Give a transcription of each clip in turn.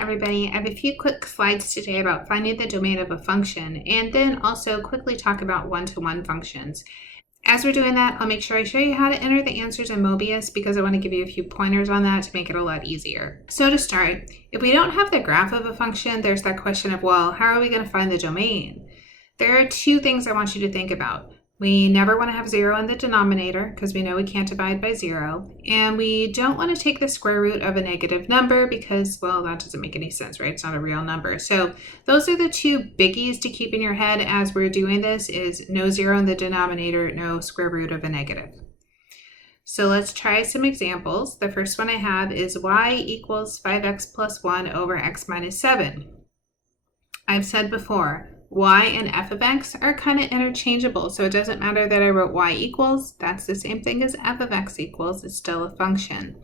everybody. I have a few quick slides today about finding the domain of a function and then also quickly talk about one-to-one functions. As we're doing that, I'll make sure I show you how to enter the answers in Mobius because I want to give you a few pointers on that to make it a lot easier. So to start, if we don't have the graph of a function, there's that question of, well, how are we going to find the domain? There are two things I want you to think about. We never want to have 0 in the denominator because we know we can't divide by 0. And we don't want to take the square root of a negative number because, well, that doesn't make any sense, right? It's not a real number. So those are the two biggies to keep in your head as we're doing this is no 0 in the denominator, no square root of a negative. So let's try some examples. The first one I have is y equals 5x plus 1 over x minus 7. I've said before, y and f of x are kind of interchangeable, so it doesn't matter that I wrote y equals. That's the same thing as f of x equals. It's still a function.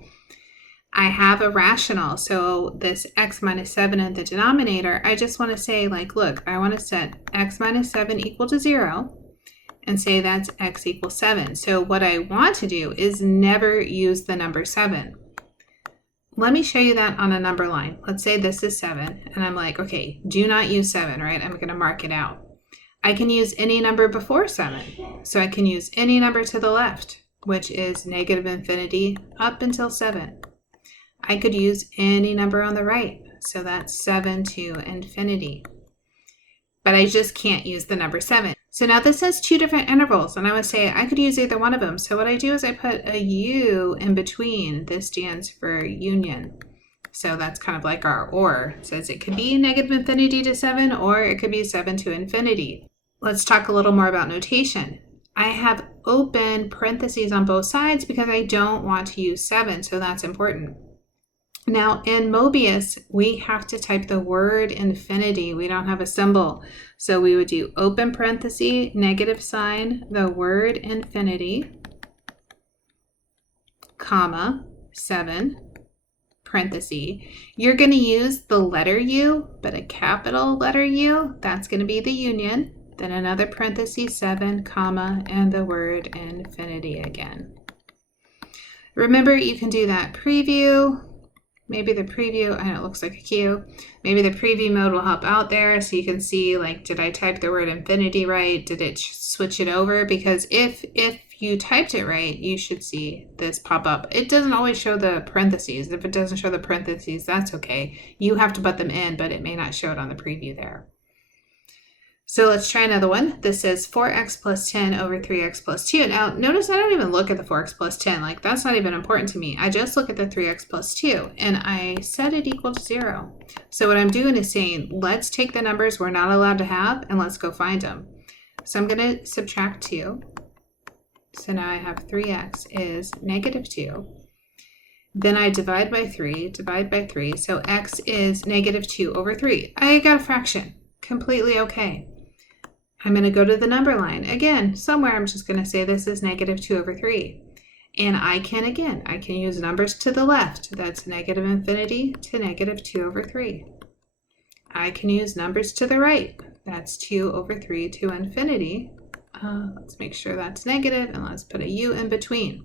I have a rational, so this x minus 7 in the denominator, I just want to say, like, look, I want to set x minus 7 equal to 0 and say that's x equals 7. So what I want to do is never use the number 7. Let me show you that on a number line. Let's say this is 7, and I'm like, okay, do not use 7, right? I'm going to mark it out. I can use any number before 7. So I can use any number to the left, which is negative infinity up until 7. I could use any number on the right, so that's 7 to infinity. But I just can't use the number 7. So now this has two different intervals, and I would say I could use either one of them. So what I do is I put a U in between. This stands for union. So that's kind of like our or. It says it could be negative infinity to 7, or it could be 7 to infinity. Let's talk a little more about notation. I have open parentheses on both sides because I don't want to use 7, so that's important. Now in Mobius, we have to type the word infinity. We don't have a symbol. So we would do open parenthesis, negative sign, the word infinity, comma, 7, parenthesis. You're going to use the letter U, but a capital letter U, that's going to be the union. Then another parenthesis, 7, comma, and the word infinity again. Remember, you can do that preview. Maybe the preview, I know it looks like a Q. Maybe the preview mode will help out there so you can see, like, did I type the word infinity right? Did it switch it over? Because if you typed it right, you should see this pop up. It doesn't always show the parentheses. If it doesn't show the parentheses, that's okay. You have to put them in, but it may not show it on the preview there. So let's try another one. This says 4x plus 10 over 3x plus 2. Now, notice I don't even look at the 4x plus 10. Like, that's not even important to me. I just look at the 3x plus 2, and I set it equal to 0. So what I'm doing is saying, let's take the numbers we're not allowed to have, and let's go find them. So I'm going to subtract 2. So now I have 3x is negative 2. Then I divide by 3, so x is negative 2 over 3. I got a fraction. Completely okay. I'm going to go to the number line. Again, somewhere I'm just going to say this is negative 2 over 3. And I can use numbers to the left. That's negative infinity to negative 2 over 3. I can use numbers to the right. That's 2 over 3 to infinity. Let's make sure that's negative, and let's put a U in between.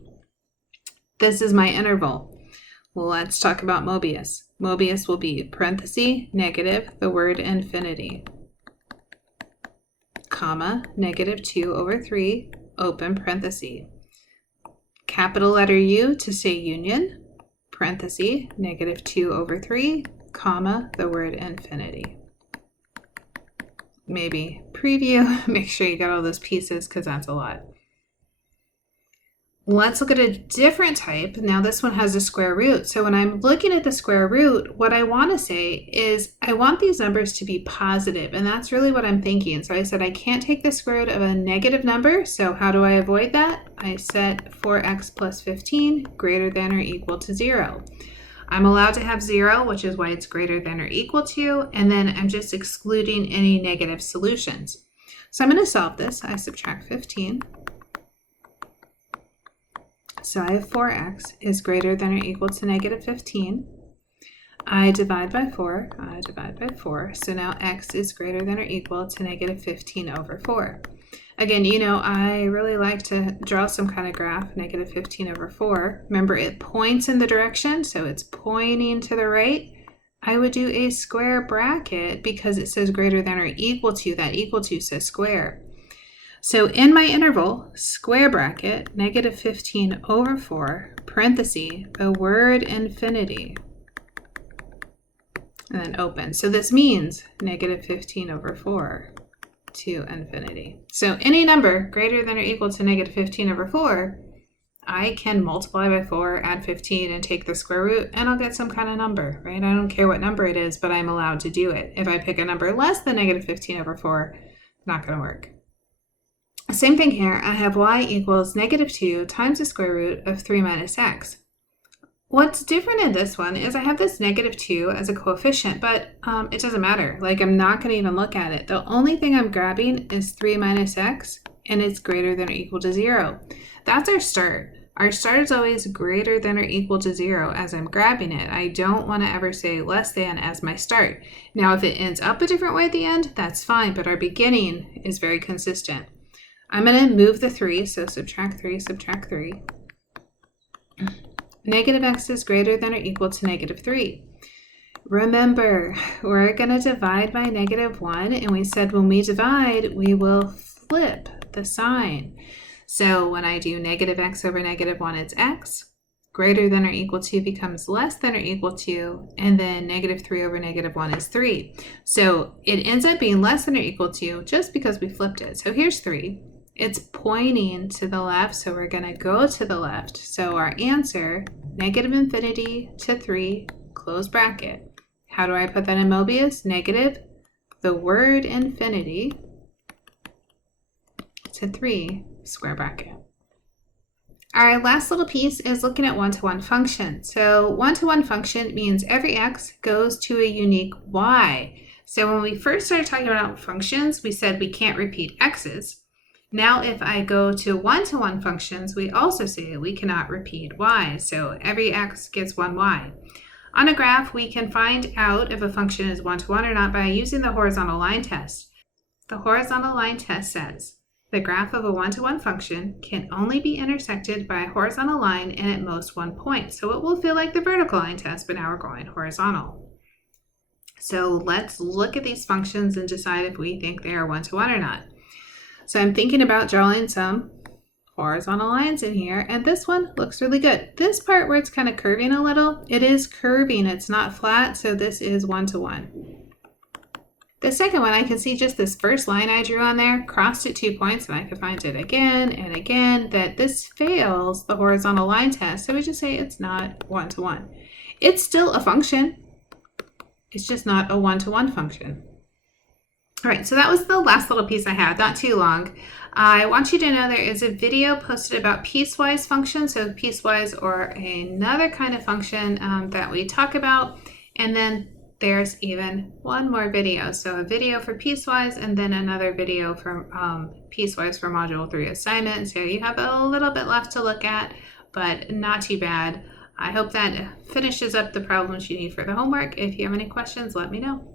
This is my interval. Let's talk about Mobius. Mobius will be parenthesis, negative, the word infinity, comma, negative 2 over 3, open parenthesis. Capital letter U to say union, parenthesis, negative 2 over 3, comma, the word infinity. Maybe preview, make sure you got all those pieces because that's a lot. Let's look at a different type. Now this one has a square root. So when I'm looking at the square root, what I want to say is I want these numbers to be positive, and that's really what I'm thinking. So I said I can't take the square root of a negative number. So how do I avoid that? I set 4x plus 15 greater than or equal to 0. I'm allowed to have 0, which is why it's greater than or equal to, and then I'm just excluding any negative solutions. So I'm going to solve this. I subtract 15. So I have 4x is greater than or equal to negative 15. I divide by 4. So now x is greater than or equal to negative 15 over 4. Again, you know, I really like to draw some kind of graph, negative 15 over 4. Remember, it points in the direction, so it's pointing to the right. I would do a square bracket because it says greater than or equal to. That equal to says square. So in my interval, square bracket, negative 15 over 4, parenthesis, the word infinity, and then open. So this means negative 15 over 4 to infinity. So any number greater than or equal to negative 15 over 4, I can multiply by 4, add 15, and take the square root, and I'll get some kind of number, right? I don't care what number it is, but I'm allowed to do it. If I pick a number less than negative 15 over 4, not going to work. Same thing here. I have y equals negative 2 times the square root of 3 minus x. What's different in this one is I have this negative 2 as a coefficient, but it doesn't matter. Like, I'm not going to even look at it. The only thing I'm grabbing is 3 minus x, and it's greater than or equal to 0. That's our start. Our start is always greater than or equal to 0 as I'm grabbing it. I don't want to ever say less than as my start. Now, if it ends up a different way at the end, that's fine, but our beginning is very consistent. I'm going to move the 3, so subtract 3, subtract 3. Negative x is greater than or equal to negative 3. Remember, we're going to divide by negative 1, and we said when we divide, we will flip the sign. So when I do negative x over negative 1, it's x. Greater than or equal to becomes less than or equal to, and then negative 3 over negative 1 is 3. So it ends up being less than or equal to just because we flipped it. So here's 3. It's pointing to the left, so we're going to go to the left. So our answer, negative infinity to 3, close bracket. How do I put that in Mobius? Negative the word infinity to 3, square bracket. All right, last little piece is looking at one-to-one function. So one-to-one function means every x goes to a unique y. So when we first started talking about functions, we said we can't repeat x's. Now, if I go to one-to-one functions, we also say we cannot repeat y. So every x gets one y. On a graph, we can find out if a function is one-to-one or not by using the horizontal line test. The horizontal line test says the graph of a one-to-one function can only be intersected by a horizontal line and at most one point. So it will feel like the vertical line test, but now we're going horizontal. So let's look at these functions and decide if we think they are one-to-one or not. So I'm thinking about drawing some horizontal lines in here, and this one looks really good. This part where it's kind of curving a little, it is curving, it's not flat, so this is one-to-one. The second one, I can see just this first line I drew on there, crossed at 2 points, and I could find it again and again, that this fails the horizontal line test, so we just say it's not one-to-one. It's still a function, it's just not a one-to-one function. All right, so that was the last little piece I had, not too long. I want you to know there is a video posted about piecewise functions, so piecewise or another kind of function that we talk about, and then there's even one more video. So a video for piecewise and then another video for piecewise for Module 3 assignment. So you have a little bit left to look at, but not too bad. I hope that finishes up the problems you need for the homework. If you have any questions, let me know.